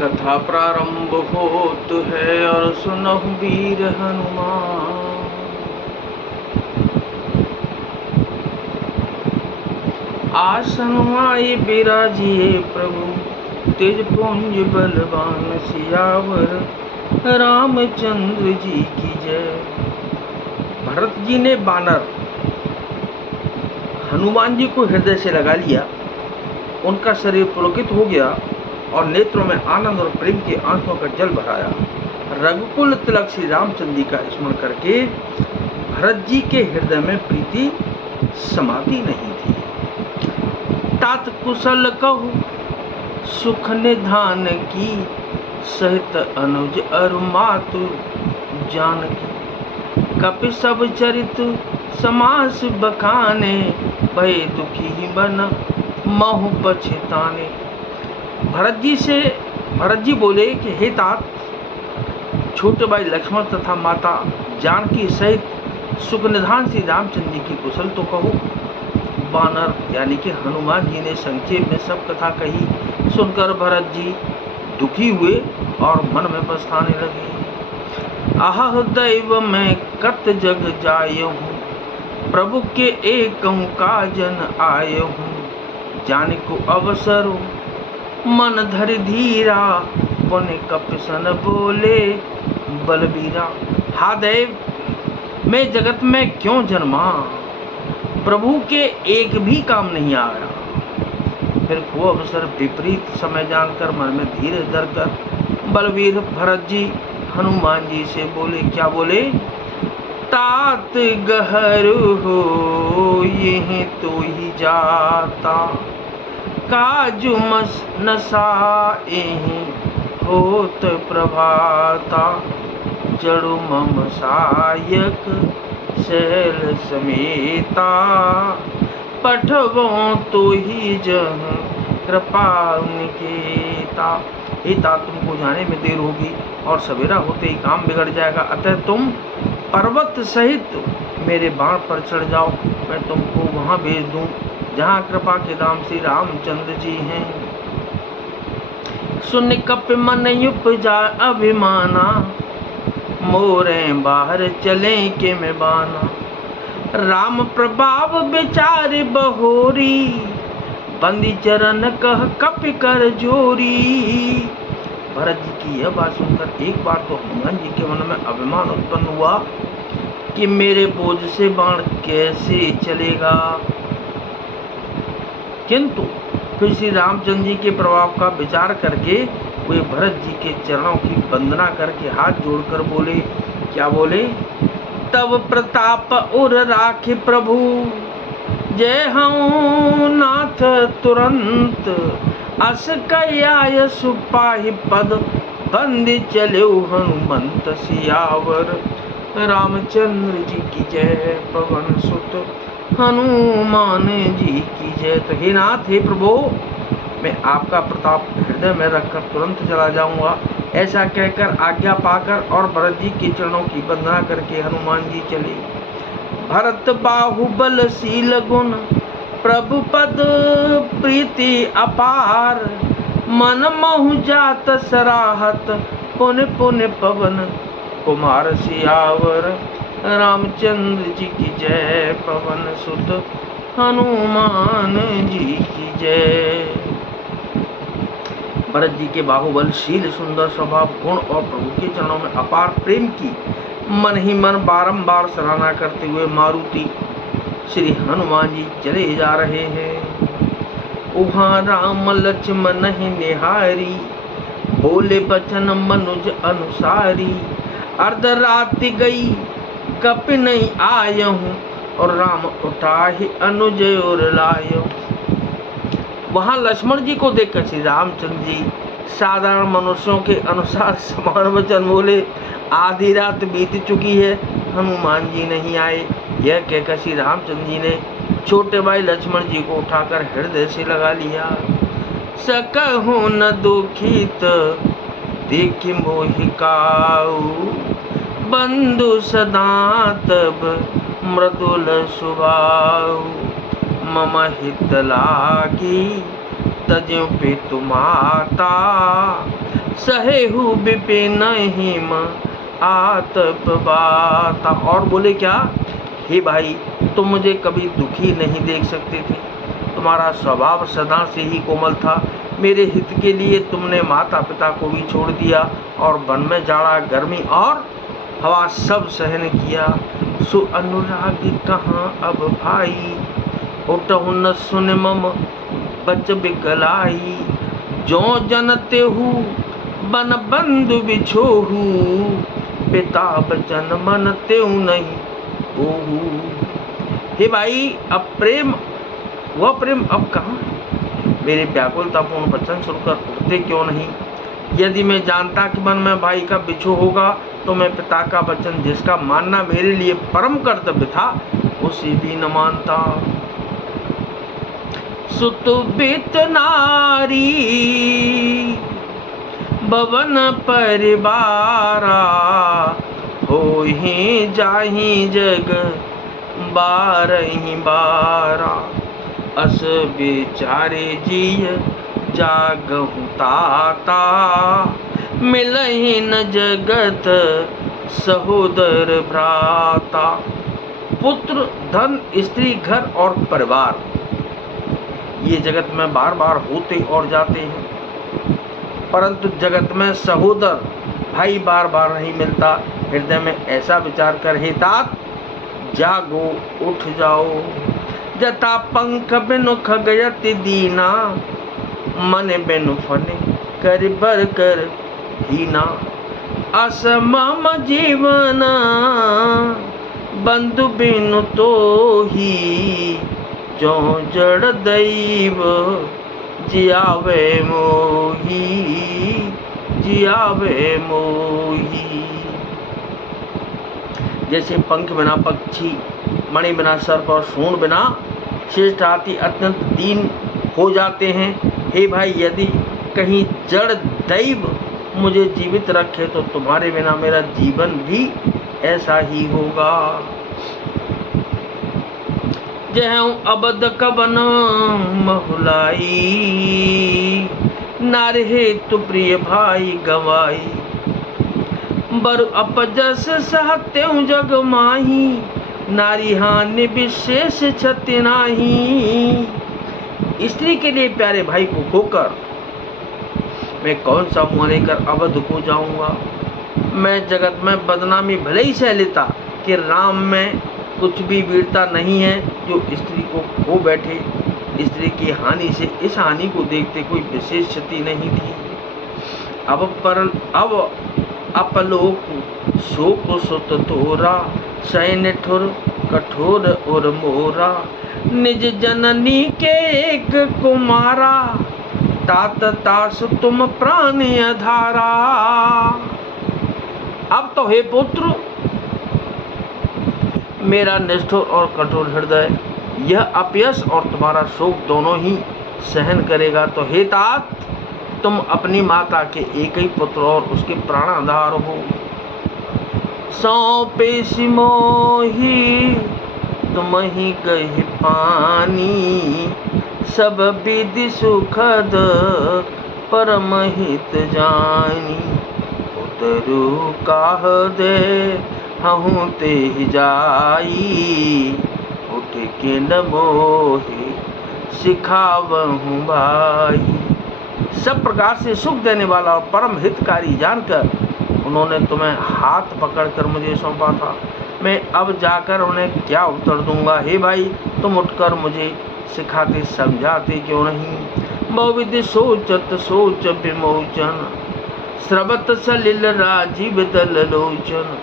कथा प्रारंभ होत है और सुनहु वीर हनुमान। आसन आए बिराजिए प्रभु तेज पुंज बलवान सियावर रामचंद्र जी की जय। भरत जी ने बानर हनुमान जी को हृदय से लगा लिया। उनका शरीर पुलकित हो गया और नेत्रों में आनंद और प्रेम के आंसुओं का जल भराया। रघुकुल तिलक श्री रामचंद्र जी का स्मरण करके भरत जी के हृदय में प्रीति समाती नहीं थी। तात कुशल कहु सुख निधान की सहित अनुज अरु मातु जानकी। कपि सब चरित समास बखाने भय दुखी बन महु पछताने। भरत जी बोले कि हे तात, छोटे भाई लक्ष्मण तथा माता जानकी सहित सुख निधान श्री रामचंद्र जी की कुशल तो कहो। बानर यानी कि हनुमान जी ने संक्षेप में सब कथा कही। सुनकर भरत जी दुखी हुए और मन में पछताने लगे। आह दैव मैं कत जग जायो हूँ, प्रभु के एकं काजन आयो हूँ। जाने को अवसरो मन धरि धीरा, पुण्य कपिसन बोले बलबीरा। हा देव, मैं जगत में क्यों जन्मा, प्रभु के एक भी काम नहीं आया। फिर को अवसर विपरीत समय जानकर मन में धीरे धर कर बलवीर भरत जी हनुमान जी से बोले। क्या बोले? तात गहरु हो यही तो ही जाता, काजु मस नसाए होत प्रभाता। जड़ु मम सायक शैल समेता, पठवों तो ही जह कृपा निकेता। हे तात, तुमको जाने में देर होगी और सवेरा होते ही काम बिगड़ जाएगा। अतः तुम पर्वत सहित मेरे बाण पर चढ़ जाओ, मैं तुमको वहां भेज दूं जहां कृपा के दाम श्री रामचंद्र जी हैं। सुन कपि मन उपजा अभिमाना, मोरे बाहर चले के में बाना। राम प्रभाव विचार बहोरी, बंदी चरण कह कपि कर जोरी। भरत जी की यह बात सुनकर एक बार तो हनुमान जी के मन में अभिमान उत्पन्न हुआ कि मेरे बोझ से बाण कैसे चलेगा। किंतु फिर श्री रामचंद्र जी के प्रभाव का विचार करके वे भरत जी के चरणों की वंदना करके हाथ जोड़कर बोले। क्या बोले? तब प्रताप उर राखे प्रभु, जय हूँ नाथ तुरंत। अस कयाय सुपाहि पद, बंदी चले हनुमंत सियावर रामचंद्र जी की जय। पवन सुत हनुमान जी की जय। तो हे नाथ, हे प्रभु, मैं आपका प्रताप हृदय में रखकर तुरंत चला जाऊंगा। ऐसा कहकर आज्ञा पाकर और भरत जी के चरणों की वंदना करके हनुमान जी चले। भरत बाहुबलशील गुण, प्रभु पद प्रीति अपार। मन महु जात सराहत, पुन पुन पवन कुमार सियावर रामचंद्र जी की जय। पवन सुत हनुमान जी की जय। भरत जी के बाहुबलशील सुंदर स्वभाव गुण और प्रभु के चरणों में अपार प्रेम की मन ही मन बारंबार सराहना करते हुए मारुति श्री हनुमान जी चले जा रहे हैं। उहाँ राम लक्ष्मण ही निहारी, बोले बचन मनुज अनुसारी। अर्धरात्रि गई कपि नहीं आयहूँ, और राम उठाहि अनुज और लायहूँ। वहां लक्ष्मण जी को देखकर श्री रामचंद्र जी साधारण मनुष्यों के अनुसार समान वचन बोले। आधी रात बीत चुकी है, हनुमान जी नहीं आए। यह कहकर श्री रामचंद्र जी ने छोटे भाई लक्ष्मण जी को उठाकर हृदय से लगा लिया। सकहु न दुखित देखि मोहिकाऊ, बंधु सदा तब मृदुल सुभाऊ। मम हित लागी तज्यो पितु माता, सहेहु विपिन हिम आतप बाता। और बोले क्या, हे भाई तुम मुझे कभी दुखी नहीं देख सकते थे, तुम्हारा स्वभाव सदा से ही कोमल था। मेरे हित के लिए तुमने माता पिता को भी छोड़ दिया और वन में जाड़ा गर्मी और हवा सब सहन किया। सु अनुराग कहाँ अब भाई, उठहु न सुन मम बच बिकलाई। जो जनते हु बन बंधु बिछोहू, पिता बचन मन तेऊ नहीं ओहू। हे भाई अब प्रेम, वह प्रेम अब कहाँ है, मेरे व्याकुलतापूर्ण वचन सुनकर उठते क्यों नहीं। यदि मैं जानता कि मन में भाई का बिछो होगा तो मैं पिता का वचन, जिसका मानना मेरे लिए परम कर्तव्य था, उसे भी न मानता। सुत बित नारी भवन परिवारा, होहि जाहि जग बारहि बारा। अस बेचारे जिय जागहु ताता, मिलहि न जगत सहोदर भ्राता। पुत्र, धन, स्त्री, घर और परिवार, ये जगत में बार बार होते और जाते हैं, परंतु जगत में सहोदर भाई बार बार नहीं मिलता। हृदय में ऐसा विचार कर हे तात, जागो उठ जाओ। जता पंख बिनु खगयति दीना, मन बिनु फने कर बर कर हीना। असमम जीवन बंधु बिनु तो ही, जो जड़ दैव जियावे मोही, जियावे मोही। जैसे पंख बिना पक्षी, मणि बिना सर्प और सूंड बिना श्रेष्ठ हाथी अत्यंत दीन हो जाते हैं, हे भाई यदि कहीं जड़ दैव मुझे जीवित रखे तो तुम्हारे बिना मेरा जीवन भी ऐसा ही होगा। जहु अबद कवन महुलाई, नारे हेतु प्रिय भाई गवाई। बर अपजस सहत्यु जग माही, नारी हानि विशेष क्षति नाही। स्त्री के लिए प्यारे भाई को खोकर मैं कौन सा मुँह लेकर अवध को जाऊंगा। मैं जगत में बदनामी भले ही सह लेता कि राम में कुछ भी वीरता नहीं है जो स्त्री को खो बैठे। स्त्री की हानि से इस हानि को देखते कोई विशेष क्षति नहीं थी। अब अपलोक शोक सुत तोरा, सैन्य ठुर कठोर और मोरा। निज जननी के एक कुमारा, तात तास तुम प्राण अधारा। अब तो हे पुत्र, मेरा निष्ठुर और कठोर हृदय यह अपयश और तुम्हारा शोक दोनों ही सहन करेगा। तो हे तात, तुम अपनी माता के एक ही पुत्र और उसके प्राणाधार हो। सौंपे सिमोही तुम ही कहि पानी, सब विधि सुखद परम हित जानी। उतरु काह दे हूँ ते जाई, उठ के न मोहि सिखावहूँ भाई। सब प्रकार से सुख देने वाला और परम हितकारी जानकर उन्होंने तुम्हें हाथ पकड़कर मुझे सौंपा था। मैं अब जाकर उन्हें क्या उत्तर दूंगा। हे भाई, तुम उठकर मुझे सिखाते समझाते क्यों नहीं। बहुविधि सोचत सोच विमोचन, स्रवत सलिल राजीव दल लोचन।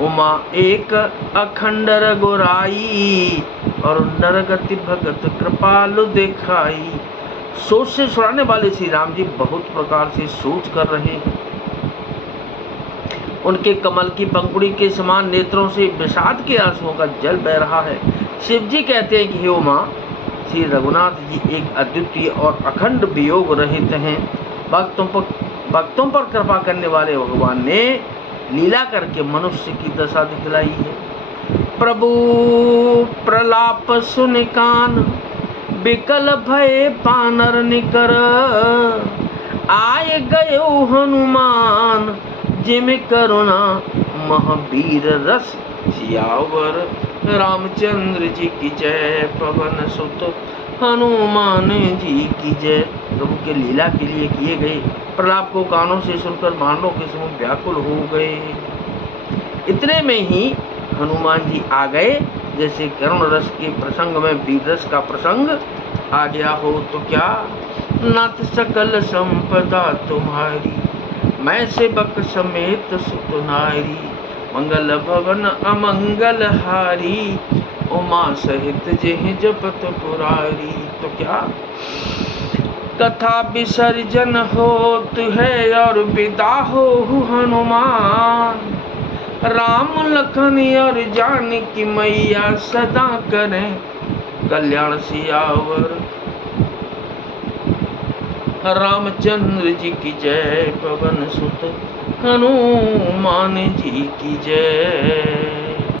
उमा एक अखंडर गोराई, और नरगति भगत कृपालु दिखाई। सोच से छुड़ाने वाले श्री राम जी बहुत प्रकार से सोच कर रहे हैं। उनके कमल की पंखुड़ी के समान नेत्रों से विषाद के आंसुओं का जल बह रहा है। शिव जी कहते हैं कि हे उमा, श्री रघुनाथ जी एक अद्वितीय और अखंड वियोग रहित हैं। भक्तों पर कृपा करने वाले भगवान ने लीला करके मनुष्य की दशा दिखलाई है। प्रभु प्रलाप सुन कान, बिकल भय पानर निकर। आय गयो हनुमान जिम करुणा महावीर रस सियावर रामचंद्र जी की जय। पवन सुत हनुमान जी की जय। प्रभु के लीला के लिए किए गए प्रलाप को कानों से सुनकर मानव के समूह व्याकुल हो गए। इतने में ही हनुमान जी आ गए। जैसे करुण रस के प्रसंग में वीर रस का प्रसंग आ गया हो तो क्या। नाथ सकल संपदा तुम्हारी मैं सेवक समेत सुत नारी। मंगल भवन अमंगल हारी उमा सहित जेह जपत पुरारी। तो क्या कथा विसर्जन होत है और विदा हो हनुमान। राम लखन और जानकी मैया सदा करें कल्याण सियावर रामचंद्र जी की जय। पवन सुत हनुमान जी की जय।